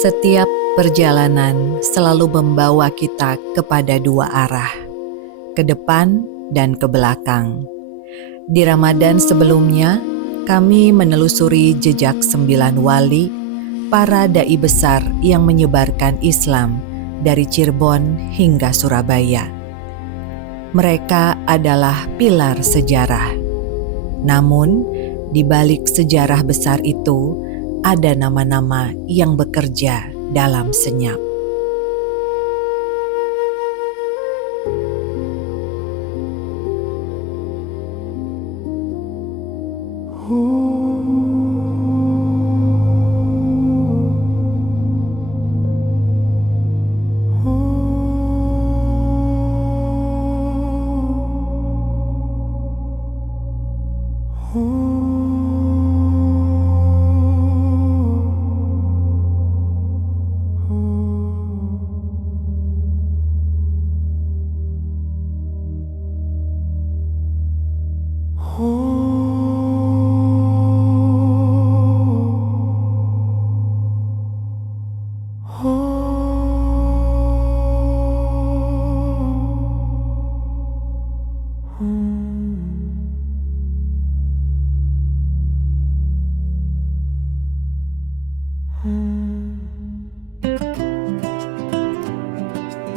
Setiap perjalanan selalu membawa kita kepada dua arah, ke depan dan ke belakang. Di Ramadan sebelumnya, kami menelusuri jejak 9 wali, para dai besar yang menyebarkan Islam dari Cirebon hingga Surabaya. Mereka adalah pilar sejarah. Namun, di balik sejarah besar itu, ada nama-nama yang bekerja dalam senyap.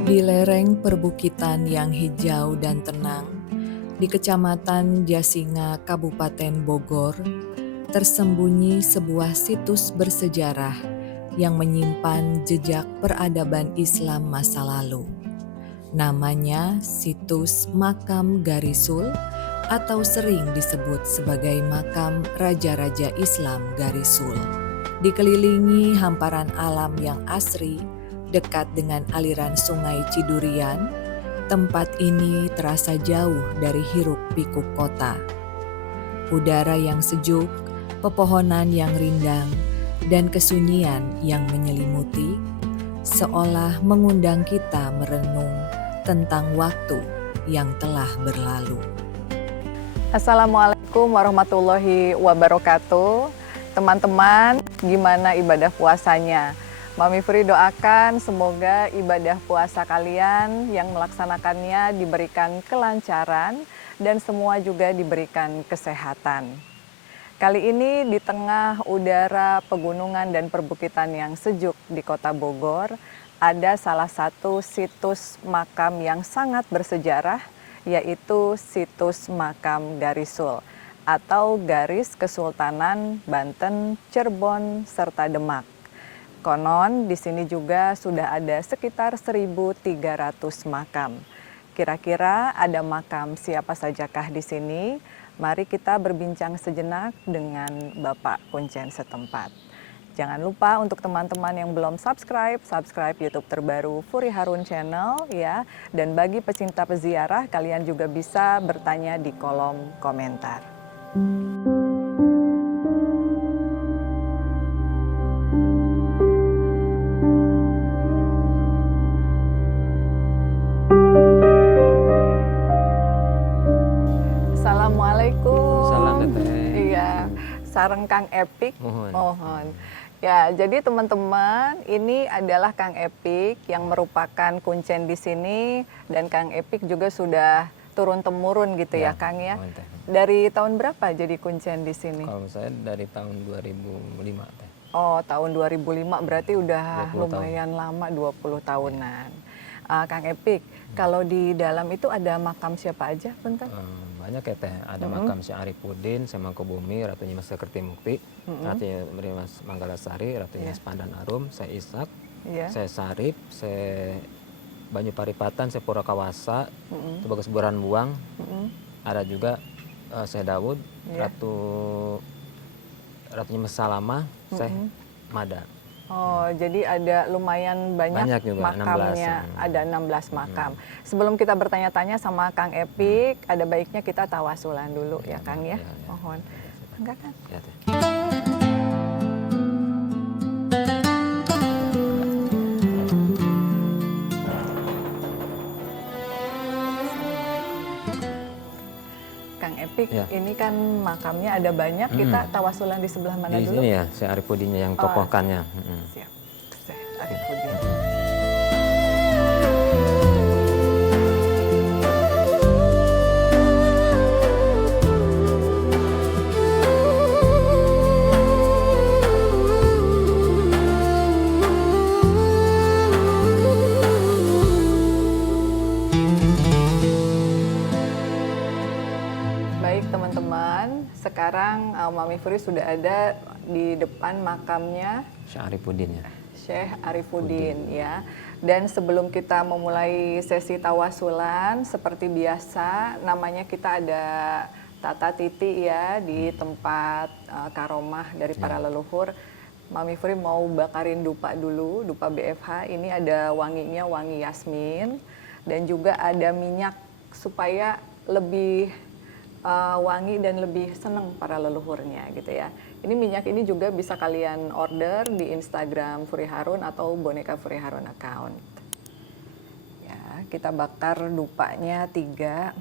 Di lereng perbukitan yang hijau dan tenang, di Kecamatan Jasinga, Kabupaten Bogor, tersembunyi sebuah situs bersejarah yang menyimpan jejak peradaban Islam masa lalu. Namanya Situs Makam Garisul atau sering disebut sebagai Makam Raja-Raja Islam Garisul. Dikelilingi hamparan alam yang asri, dekat dengan aliran sungai Cidurian, tempat ini terasa jauh dari hiruk-pikuk kota. Udara yang sejuk, pepohonan yang rindang, dan kesunyian yang menyelimuti, seolah mengundang kita merenung tentang waktu yang telah berlalu. Assalamualaikum warahmatullahi wabarakatuh. Teman-teman, gimana ibadah puasanya? Mami Fri doakan semoga ibadah puasa kalian yang melaksanakannya diberikan kelancaran dan semua juga diberikan kesehatan. Kali ini di tengah udara pegunungan dan perbukitan yang sejuk di Kota Bogor, ada salah satu situs makam yang sangat bersejarah, yaitu Situs Makam Garisul atau Garis Kesultanan Banten, Cirebon, serta Demak. Konon di sini juga sudah ada sekitar 1.300 makam. Kira-kira ada makam siapa sajakah di sini? Mari kita berbincang sejenak dengan Bapak Kuncen setempat. Jangan lupa untuk teman-teman yang belum subscribe YouTube terbaru Furi Harun Channel ya. Dan bagi pecinta peziarah, kalian juga bisa bertanya di kolom komentar. Assalamualaikum. Salam teteh. Iya, sareng Kang Epik. Mohon. Ya, jadi teman-teman, ini adalah Kang Epik yang merupakan kuncen di sini dan Kang Epik juga sudah turun-temurun gitu ya, Kang ya. Teh. Dari tahun berapa jadi kuncen di sini? Kalau saya dari tahun 2005 teh. Oh, tahun 2005 berarti udah 20 lumayan lama, 20 tahunan. Kang Epik, kalau di dalam itu ada makam siapa aja, Punten? Banyak ya teh, ada makam Syekh Arifudin, Syekh Mangkubumi, Ratunya Mas Sekerti Mukti, Ratunya Mas Manggalasari, Ratunya Mas Pandan Arum, Syekh Ishak, Syekh Sarip, Syekh Banyu Paripatan, Syekh Pura Kawasa, Bagus Buran Buang, ada juga Syekh Dawud, Ratunya Mas Salama, Syekh Mada. Oh, jadi ada lumayan banyak juga, makamnya, 16. ada 16 makam. Sebelum kita bertanya-tanya sama Kang Epik, ada baiknya kita tawasulan dulu ya Kang ya. Mohon. Enggak kan? Ya, teh. Kang Epik, Ya. ini kan makamnya ada banyak, kita tawasulan di sebelah mana Di dulu? sini ya, Syekh Arifudinnya yang tokohkannya. Siap. Arifudin. Baik teman-teman, sekarang Mami Furi sudah ada di depan makamnya Syekh Arifudin ya. Syekh Arifudin ya. Dan sebelum kita memulai sesi tawasulan seperti biasa, namanya kita ada tata titi ya di tempat karomah dari para leluhur. Mami Furi mau bakarin dupa dulu, dupa BFH. Ini ada wanginya, wangi yasmin, dan juga ada minyak supaya lebih wangi dan lebih senang para leluhurnya gitu ya. Ini minyak ini juga bisa kalian order di Instagram Furi Harun atau boneka Furi Harun account. Ya, kita bakar dupanya 3.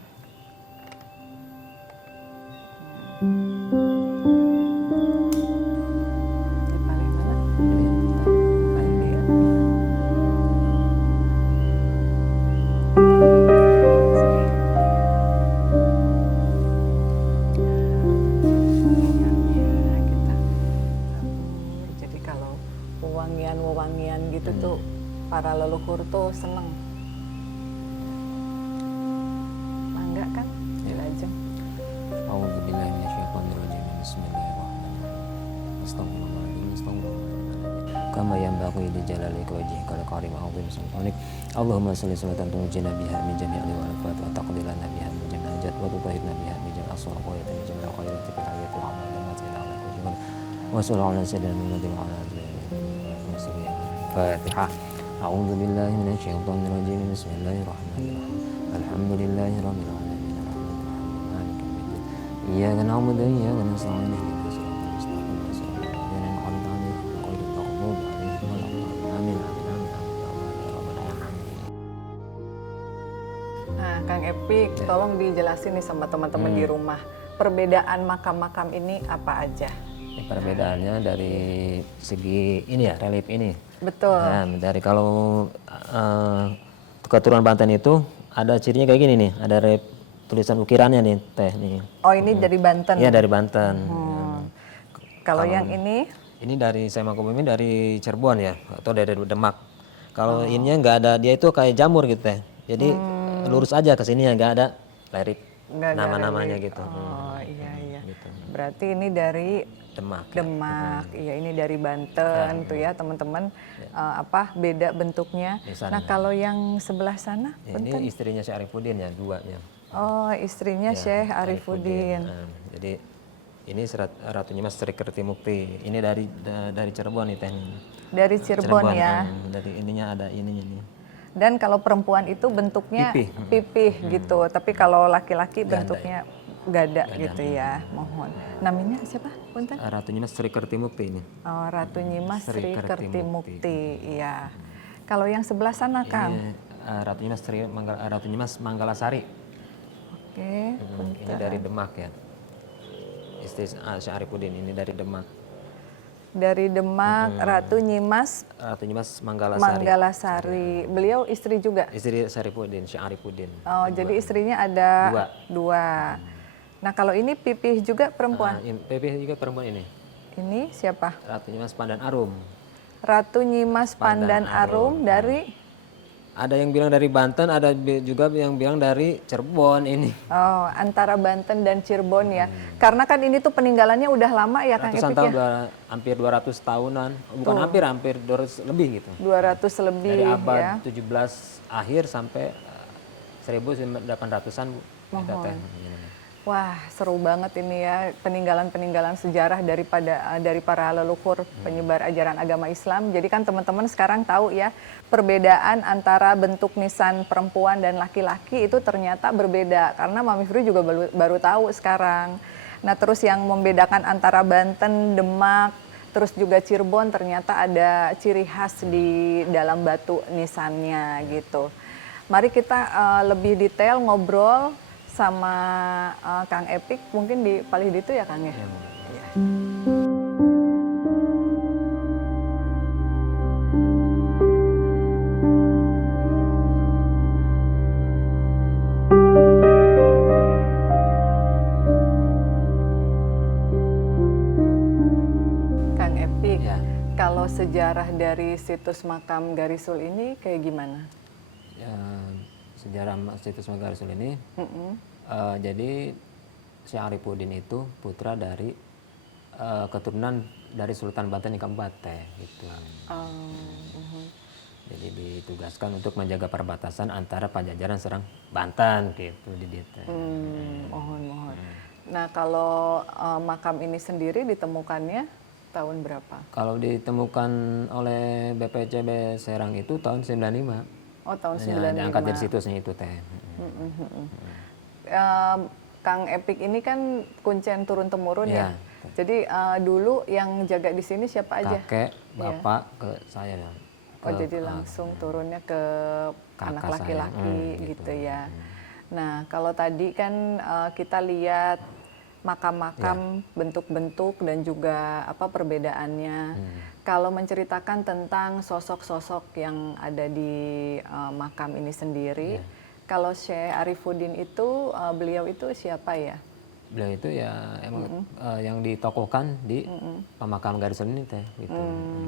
Di paling mana? Paling dia. Jadi kalau wewangian gitu tuh para leluhur tuh seneng. Mangga kan? Dilajeng. A'udzubillahi minasyaitonirrajim. Bismillahirrahmanirrahim. Astaghfirullahaladzim. Astaghfirullahaladzim. Kama yanbaghi li jalalika wajhika al-karim wa 'azimi sultanik. Allahumma shalli salatan tunjina biha min jami'il walafat wa taqdi lana biha min jami'il hajat wa tutahhirna biha min jami'il aswaq wa min jami'il khairati fi hayati wa 'amal wa matina ala kulli hal. Wa sallallahu ala sayyidina Muhammadin wa ala alihi wa sahbihi. Fatihah. A'udzu billahi minasyaitonir rajim. Bismillahirrahmanirrahim. Alhamdulillahi rabbil alamin. Arrahmanirrahim. Maliki yaumiddin. Iyyaka na'budu wa iyyaka nasta'in. Ihdinas siratal mustaqim. Siratal ladzina an'amta 'alaihim ghairil maghdubi 'alaihim waladdallin. Amin. Amin. Amin. Ya rabbal alamin. Nah, Kang Epik, tolong dijelasin nih sama teman-teman di rumah. Perbedaan makam-makam ini apa aja? Ini perbedaannya dari segi ini ya, relief ini. Betul. Nah, dari kalau keturunan Banten itu ada cirinya kayak gini nih, ada tulisan ukirannya nih, teh nih. Oh, ini dari Banten. Iya, dari Banten. Kalau yang ini Ini dari saya Mangkubumi dari Cirebon ya, atau dari Demak. Kalau ininya nggak ada, dia itu kayak jamur gitu teh. Jadi lurus aja ke sini ya, nggak ada relief nggak ada nama-namanya relief. gitu. Oh, iya. Gitu. Berarti ini dari Demak. Demak, iya ini dari Banten tuh ya teman-teman. Beda bentuknya. Di sana. Nah kalau yang sebelah sana, Ya, ini istrinya Syekh Arifudin ya, duanya. oh istrinya Ya, Syekh Arifudin. Jadi ini Ratunya Mas Sri Kerti Mukti. Ini dari Cirebon nih teh. Dari Cirebon ya. Dari ininya ada ininya nih. Dan kalau perempuan itu bentuknya pipih gitu, tapi kalau laki-laki bentuknya gada gitu ya. Mohon. Namanya siapa? Punten? Ratunya Mas Sri Kerti Mukti ini. Oh, Ratu Nyimas Sri Sri Kerti Kertimukti, iya. Kalau yang sebelah sana, Kang? Ini Ratunya Mas Manggalasari. Oke. Ini dari Demak ya. Istri Syekh Arifudin ini dari Demak. Dari Demak, Ratu Nyimas Ratunya Mas Manggalasari. Manggalasari. Beliau istri juga? Istri Syarifudin, Syekh Arifudin. Oh, jadi istrinya ada dua. Nah, kalau ini pipih juga perempuan? PP juga perempuan ini. Ini siapa? Ratunya Mas Pandan Arum. Ratu Nyimas Pandan Arum dari? Ada yang bilang dari Banten, ada juga yang bilang dari Cirebon ini. Oh, antara Banten dan Cirebon ya. Karena kan ini tuh peninggalannya udah lama ya Kang Ratusan Epik tahun, ya? hampir 200 tahunan. Bukan hampir 200 lebih gitu. 200 lebih Dari abad ya. 17 akhir sampai 1800-an Bu. Kita teh. Wah, seru banget ini ya, peninggalan-peninggalan sejarah dari para leluhur penyebar ajaran agama Islam. Jadi kan teman-teman sekarang tahu ya, perbedaan antara bentuk nisan perempuan dan laki-laki itu ternyata berbeda. Karena Mami Furi juga baru tahu sekarang. Nah, terus yang membedakan antara Banten, Demak, terus juga Cirebon ternyata ada ciri khas di dalam batu nisannya gitu. Mari kita lebih detail ngobrol sama Kang Epik, mungkin di Palih Ditu ya Kang ya? Iya. Ik, Ya. kalau sejarah dari situs makam Garisul ini kayak gimana? Ya, sejarah situs Megarisul ini, Mm-mm. jadi Syekh Arifudin itu putra dari keturunan dari Sultan Banten yang keempat teh, gitu. Mhm. Jadi ditugaskan untuk menjaga perbatasan antara Pajajaran serang Banten gitu di dia teh. Mohon. Nah, kalau makam ini sendiri ditemukannya tahun berapa? Kalau ditemukan oleh BPCB Serang itu tahun 95. Oh, tahun Ya, diangkat dari 95. situsnya itu teh. Eh, Kang Epik ini kan kuncen turun-temurun ya. Iya. Jadi dulu yang jaga di sini siapa aja? Kakek, bapak ke saya ya. Oh, jadi langsung turunnya ke anak saya. laki-laki Gitu. gitu ya. Nah, kalau tadi kan kita lihat makam-makam, bentuk-bentuk dan juga apa perbedaannya. Kalau menceritakan tentang sosok-sosok yang ada di makam ini sendiri, kalau Syekh Arifudin itu beliau itu siapa ya? Beliau itu ya emang yang ditokohkan di pemakam Garisul ini teh gitu.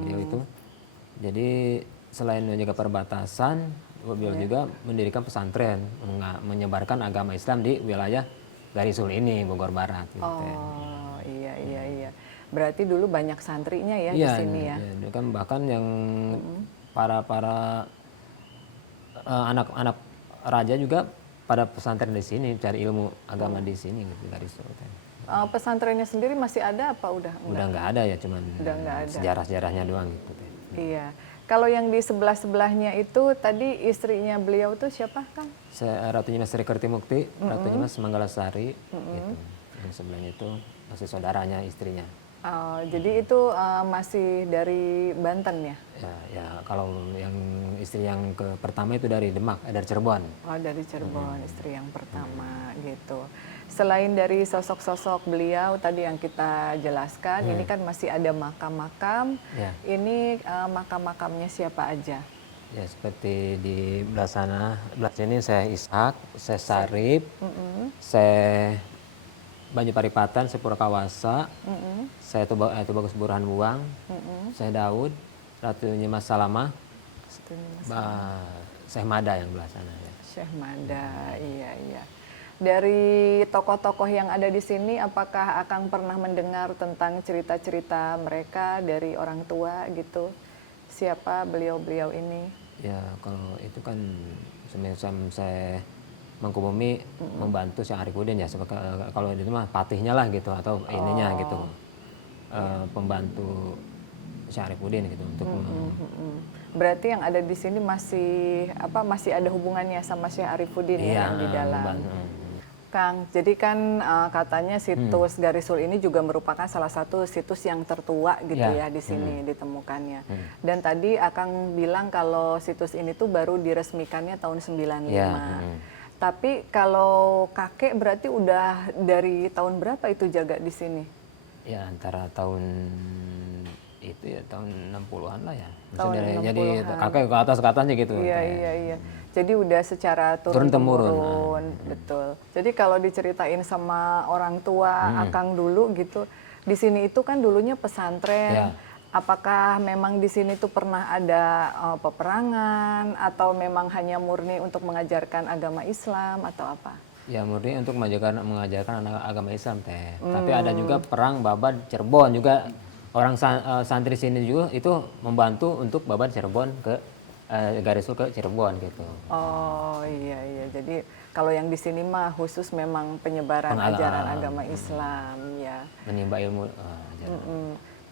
Beliau itu jadi selain menjaga perbatasan, beliau juga mendirikan pesantren, menyebarkan agama Islam di wilayah Garisul ini, Bogor Barat gitu teh. Oh, iya. Berarti dulu banyak santrinya ya di Iya, sini ya. iya, kan bahkan yang para anak-anak raja juga pada pesantren di sini, cari ilmu agama di sini gitu Garisul teh. Pesantrennya sendiri masih ada apa udah enggak? Udah nggak ada ya, cuman Udah nggak ada. sejarah-sejarahnya doang gitu teh. Iya. Kalau yang di sebelah-sebelahnya itu tadi istrinya beliau tuh siapa, Kang? Ratunya Mas Sri Kertimukti, Ratunya Mas Manggalasari, gitu. Yang sebelahnya itu masih saudaranya istrinya. Jadi itu masih dari Banten ya? Ya kalau yang istri yang pertama itu dari Demak, dari Cirebon. Oh, dari Cirebon, istri yang pertama gitu. Selain dari sosok-sosok beliau tadi yang kita jelaskan, ini kan masih ada makam-makam. Ya. Ini makam-makamnya siapa aja? Ya seperti di belah sana, belah sini saya Ishak, saya Sarip, saya Banyu Paripatan, saya Purakawasa, saya Tubagus Burhan Buang, saya Daud, Ratunya Mas Salamah, Syekh Mada yang belah sana ya. Syekh Mada, iya. Dari tokoh-tokoh yang ada di sini, apakah Akang pernah mendengar tentang cerita-cerita mereka dari orang tua gitu? Siapa beliau-beliau ini? Ya kalau itu kan semacam saya Mangkubumi membantu Syekh Arifudin ya, kalau itu mah patihnya lah gitu atau ininya gitu, pembantu Syekh Arifudin gitu untuk Berarti yang ada di sini masih ada hubungannya sama Syekh Arifudin ya, yang di dalam. Kang, jadi kan katanya situs Garisul ini juga merupakan salah satu situs yang tertua gitu ya di sini ditemukannya. Dan tadi Akang bilang kalau situs ini tuh baru diresmikannya tahun 95. Tapi kalau kakek berarti udah dari tahun berapa itu jaga di sini? Ya antara tahun itu ya tahun 60-an lah ya. Tahun 60-an. Jadi kakek ke atasnya gitu. Iya. Jadi udah secara turun-temurun, betul. Jadi kalau diceritain sama orang tua Akang dulu gitu, di sini itu kan dulunya pesantren. Apakah memang di sini tuh pernah ada peperangan atau memang hanya murni untuk mengajarkan agama Islam atau apa? Ya murni untuk mengajarkan anak agama Islam teh. Tapi ada juga perang Babad Cirebon juga, orang santri sini juga itu membantu untuk Babad Cirebon ke Garisul ke Cirebon gitu. Oh iya. Jadi kalau yang di sini mah khusus memang penyebaran ajaran agama Islam ya. Menimba ilmu.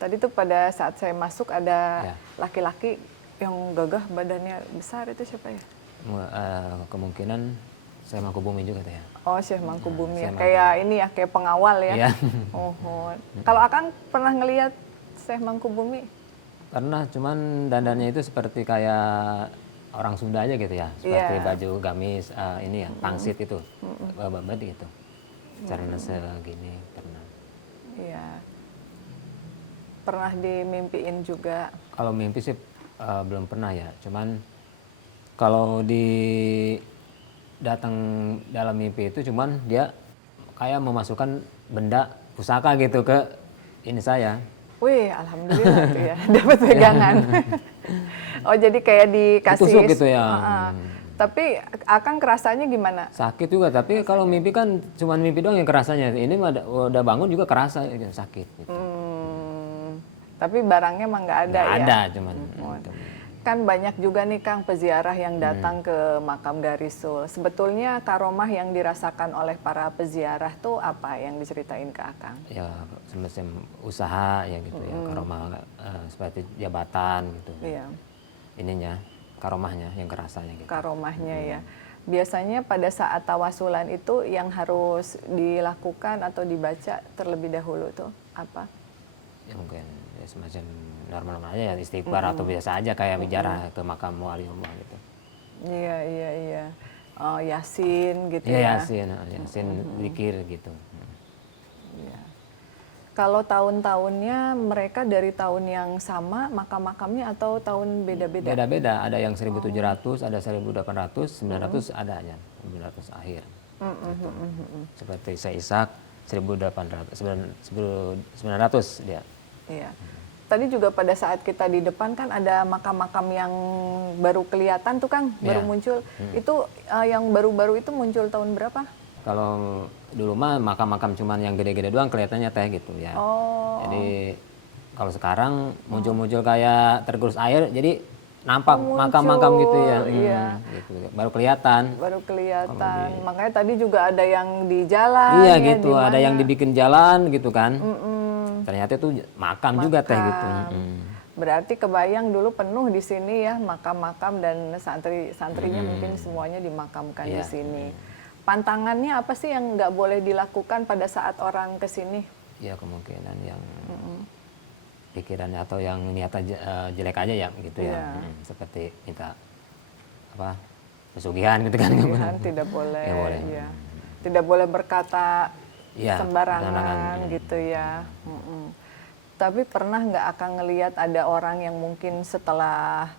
Tadi tuh pada saat saya masuk ada laki-laki yang gagah badannya besar, itu siapa ya? Kemungkinan Syekh Mangkubumi juga teh ya. Oh, Syekh Mangkubumi ya. Kayak ini ya, kayak pengawal ya. Iya. Kalau Akang pernah ngelihat Syekh Mangkubumi? Pernah, cuman dandannya itu seperti kayak orang Sunda aja gitu ya. Seperti baju gamis ini ya, pangsit itu. Babad gitu. Caranya segini pernah. Iya. Pernah dimimpiin juga? Kalau mimpi sih belum pernah ya. Cuman kalau datang dalam mimpi itu cuman dia kayak memasukkan benda pusaka gitu ke ini saya, Wih, alhamdulillah tuh ya, dapat pegangan. Oh, jadi kayak dikasih Ditusuk gitu ya. Tapi Akang kerasanya gimana? Sakit juga, tapi kalau mimpi kan cuma mimpi doang yang kerasanya. Ini udah bangun juga kerasa sakit gitu. Tapi barangnya emang nggak ada Nggak ya? ada, cuman Kan banyak juga nih Kang peziarah yang datang ke makam Garisul. Sebetulnya karomah yang dirasakan oleh para peziarah tuh apa yang diceritain ke Akang? ya semacam usaha ya gitu ya, karomah seperti jabatan gitu. Iya, Ininya, karomahnya yang kerasanya gitu. karomahnya ya. Biasanya pada saat tawasulan itu yang harus dilakukan atau dibaca terlebih dahulu tuh apa? Ya mungkin ya semacam normal aja ya, istighfar atau biasa aja kayak bicara ke makam wali Allah gitu. Iya, iya, iya. Oh, Yasin gitu Iya, ya. Yasin zikir gitu. Iya. Kalau tahun-tahunnya mereka dari tahun yang sama makam-makamnya atau tahun beda-beda? Beda-beda, ada yang 1700, ada 1800, 900 ada aja, 900 akhir. Gitu. Seperti saya Ishak 1800, 900 dia. Iya. Tadi juga pada saat kita di depan kan ada makam-makam yang baru kelihatan tuh Kang, baru Iya. muncul. Itu yang baru-baru itu muncul tahun berapa? Kalau dulu mah makam-makam cuman yang gede-gede doang kelihatannya teh gitu ya. Oh. Jadi kalau sekarang muncul-muncul kayak tergerus air, jadi nampak makam-makam gitu ya. Iya. Gitu. Baru kelihatan. Baru kelihatan. Makanya tadi juga ada yang di jalan. Iya ya, gitu, di ada yang mana. dibikin jalan gitu kan. Ternyata itu makam juga teh gitu. Berarti kebayang dulu penuh di sini ya makam-makam dan santri-santrinya mungkin semuanya dimakamkan di Iya. sini. Pantangannya apa sih yang nggak boleh dilakukan pada saat orang ke sini? Ya kemungkinan yang pikirannya atau yang niatnya jelek aja ya gitu ya. Iya. Seperti minta apa pesugihan gitu kan. Pilihan tidak boleh. Ya, boleh. Iya. Tidak boleh berkata Iya, sembarangan sembarangan. gitu ya. Tapi pernah nggak akan ngelihat ada orang yang mungkin setelah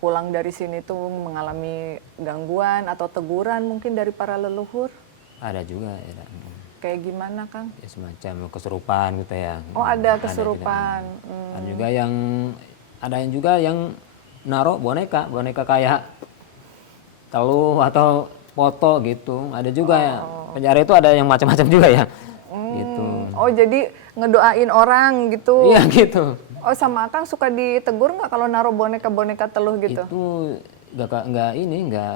pulang dari sini tuh mengalami gangguan atau teguran mungkin dari para leluhur? Ada juga ya. Kayak gimana Kang? Ya, semacam kesurupan gitu ya. Oh ada juga. kesurupan. Ada juga yang naruh boneka kayak teluh atau foto gitu. Ada juga ya. Penjara itu ada yang macam-macam juga ya. Gitu. Oh jadi ngedoain orang gitu? Iya gitu. Oh sama Akang suka ditegur nggak kalau naruh boneka-boneka teluh gitu? Itu nggak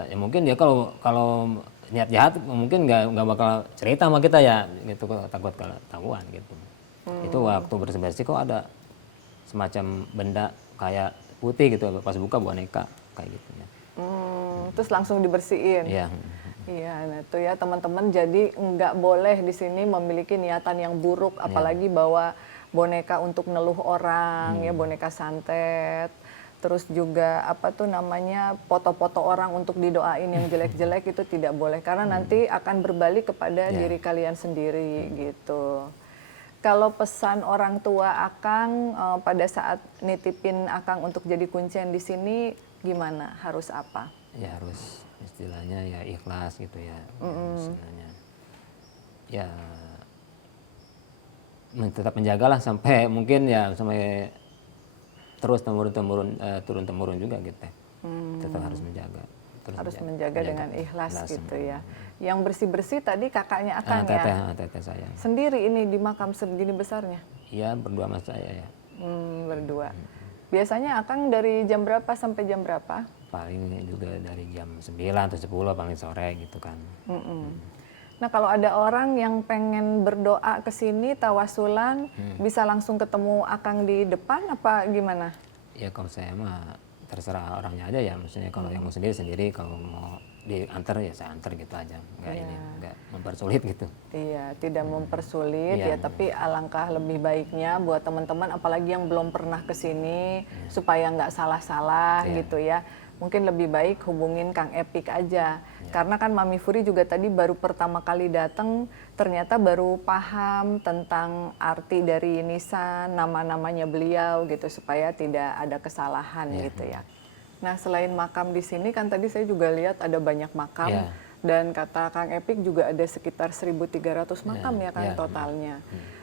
ya mungkin dia kalau niat jahat mungkin nggak bakal cerita sama kita ya gitu, takut ketahuan gitu. Itu waktu bersih-bersih kok ada semacam benda kayak putih gitu, pas buka boneka kayak gitu ya. Terus langsung dibersihin? Iya. Iya, nah itu ya teman-teman, jadi nggak boleh di sini memiliki niatan yang buruk, apalagi bawa boneka untuk neluh orang, ya boneka santet, terus juga apa tuh namanya foto-foto orang untuk didoain yang jelek-jelek itu tidak boleh, karena nanti akan berbalik kepada diri kalian sendiri gitu. Kalau pesan orang tua Akang pada saat nitipin Akang untuk jadi kuncen di sini gimana? Harus apa? Ya harus istilahnya ya ikhlas gitu ya. Istilahnya ya tetap menjagalah sampai mungkin ya sampai terus turun temurun juga gitu. Tetap harus menjaga. Harus menjaga dengan ikhlas gitu ya. Yang bersih-bersih tadi kakaknya Akang ya? Teteh saya. Sendiri ini di makam segini besarnya? Iya, berdua sama saya ya. Berdua. Biasanya Akang dari jam berapa sampai jam berapa? Paling juga dari jam 9 atau 10 paling sore gitu kan. Nah kalau ada orang yang pengen berdoa ke sini tawasulan, bisa langsung ketemu Akang di depan apa gimana? Ya kalau saya mah terserah orangnya aja ya, maksudnya kalau yang mau sendiri, kalau mau diantar ya saya antar gitu aja, nggak mempersulit gitu. Iya, tidak mempersulit Iya. ya, tapi alangkah lebih baiknya buat teman-teman apalagi yang belum pernah ke sini supaya nggak salah-salah gitu ya. Mungkin lebih baik hubungin Kang Epik aja. Karena kan Mami Furi juga tadi baru pertama kali datang, ternyata baru paham tentang arti dari nisan, nama-namanya beliau gitu, supaya tidak ada kesalahan gitu ya. Nah selain makam di sini kan tadi saya juga lihat ada banyak makam. Dan kata Kang Epik juga ada sekitar 1.300 makam ya kan totalnya.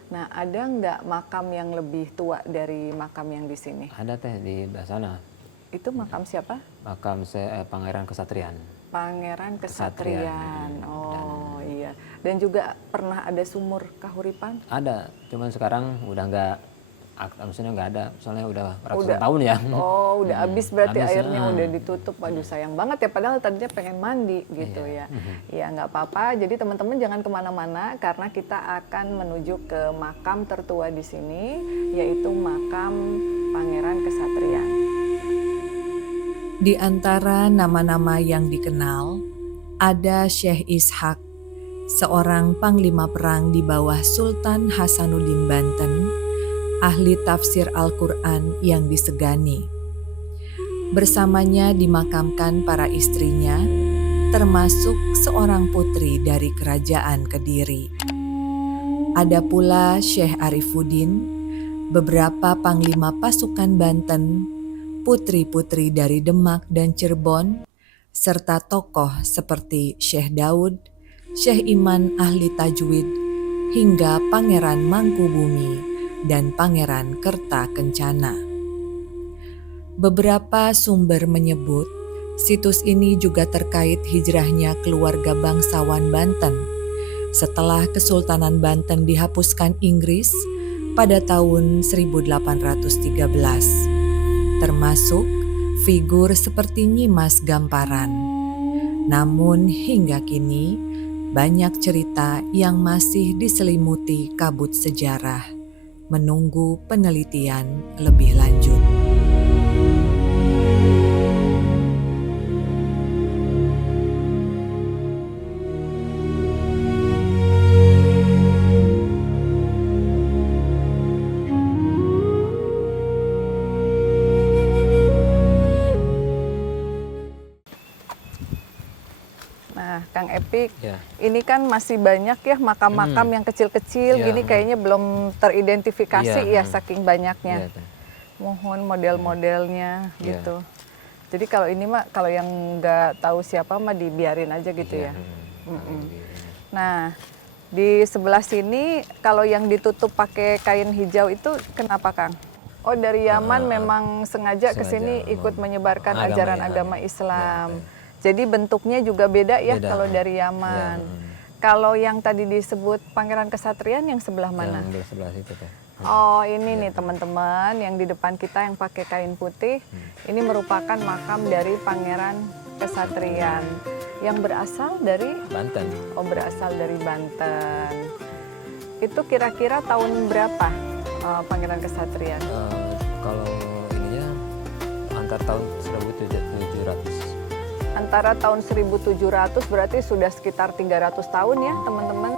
Nah, ada nggak makam yang lebih tua dari makam yang di sini? Ada teh di belah sana. Itu makam siapa? Makam Pangeran Kesatrian. Pangeran Kesatrian. Oh iya. Dan juga pernah ada sumur kahuripan? Ada, cuman sekarang udah nggak, maksudnya nggak ada, soalnya udah ratusan tahun ya. Oh, udah habis berarti Habis, airnya udah ditutup. Waduh, sayang banget ya. Padahal tadinya pengen mandi gitu ya. Ya nggak apa-apa. Jadi teman-teman jangan kemana-mana karena kita akan menuju ke makam tertua di sini, yaitu makam Pangeran Kesatrian. Di antara nama-nama yang dikenal, ada Syekh Ishak, seorang panglima perang di bawah Sultan Hasanuddin Banten, ahli tafsir Al-Quran yang disegani. Bersamanya dimakamkan para istrinya, termasuk seorang putri dari kerajaan Kediri. Ada pula Syekh Arifuddin, beberapa panglima pasukan Banten, putri-putri dari Demak dan Cirebon, serta tokoh seperti Syekh Daud, Syekh Iman ahli tajwid, hingga Pangeran Mangkubumi dan Pangeran Kerta Kencana. Beberapa sumber menyebut situs ini juga terkait hijrahnya keluarga bangsawan Banten setelah Kesultanan Banten dihapuskan Inggris pada tahun 1813. Termasuk figur seperti Nyimas Gamparan. Namun hingga kini banyak cerita yang masih diselimuti kabut sejarah, menunggu penelitian lebih lanjut. Kang Epik, Ya. ini kan masih banyak ya makam-makam yang kecil-kecil gini kayaknya belum teridentifikasi ya saking banyaknya. Mohon model-modelnya gitu. Jadi kalau ini mah kalau yang nggak tahu siapa mah dibiarin aja gitu ya. Nah, di sebelah sini kalau yang ditutup pakai kain hijau itu kenapa, Kang? Oh, dari Yaman memang sengaja ke sini ikut menyebarkan ajaran agama Islam. Jadi bentuknya juga beda ya kalau dari Yaman. Kalau yang tadi disebut Pangeran Kesatrian yang sebelah mana? Yang di sebelah situ teh. Oh, ini nih teman-teman yang di depan kita yang pakai kain putih. Ini merupakan makam dari Pangeran Kesatrian yang berasal dari Banten. Oh, berasal dari Banten. Itu kira-kira tahun berapa Pangeran Kesatrian? Kalau ininya antar tahun 1700. Antara tahun 1700 berarti sudah sekitar 300 tahun ya teman-teman.